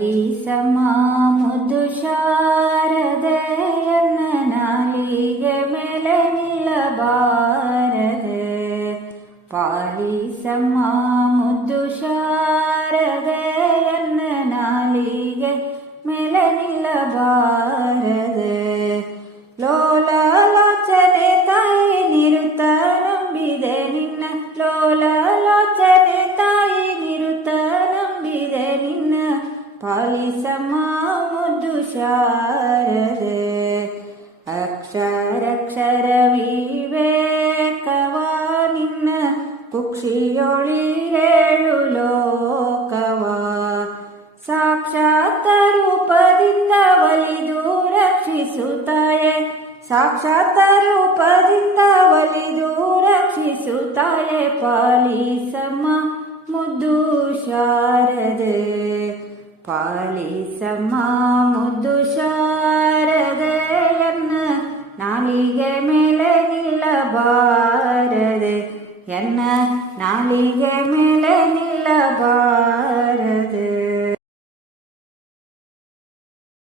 ಪಾಲಿಸಮ್ಮ ಮುದ್ದು ಶಾರದೆಯನ್ನ ನಾಲಿಗೆ ಮೇಲೆ ನಿಲ್ಲಬಾರದೆ. ಪಾಲಿಸಮ್ಮ ಮುದ್ದು ಶಾರದೆಯನ್ನ ನಾಲಿಗೆ ಮೇಲೆ ನಿಲ್ಲಬಾರದೆ. ಲೋಲಾಲೋಚನೆ ತಾಯಿ ನಿರುತ ನಂಬಿದೆ ನಿನ್ನ, ಲೋಲಾಲೋಚನೆ ತಾಯಿ ನಿರುತ ನಂಬಿದೆ ನಿನ್ನ. ಪಾಲಿಸಮ್ಮ ಮುದ್ದು ಶಾರದೆ. ಅಕ್ಷರಕ್ಷರ ವಿವೇಕವ ನಿನ್ನ ಕುಕ್ಷಿಯೊಳಿರೇಳು ಲೋಕವ. ಸಾಕ್ಷಾತ್ ರೂಪದಿಂದ ಒಲಿದು ರಕ್ಷಿಸುತ್ತಾಯೆ, ಸಾಕ್ಷಾತ್ ರೂಪದಿಂದ ಒಲಿದು ರಕ್ಷಿಸುತ್ತಾಯೆ. ಪಾಲಿಸಮ್ಮ ಮುದ್ದು ಶಾರದೆ. ಪಾಲಿಸಮ್ಮ ಮುದ್ದು ಶಾರದೆಯನ್ನ ನಾಲಿಗೆ ಮೇಲೆ ನಿಲ್ಲಬಾರದೆ, ಎನ್ನ ನಾಲಿಗೆ ಮೇಲೆ ನಿಲ್ಲಬಾರದೆ.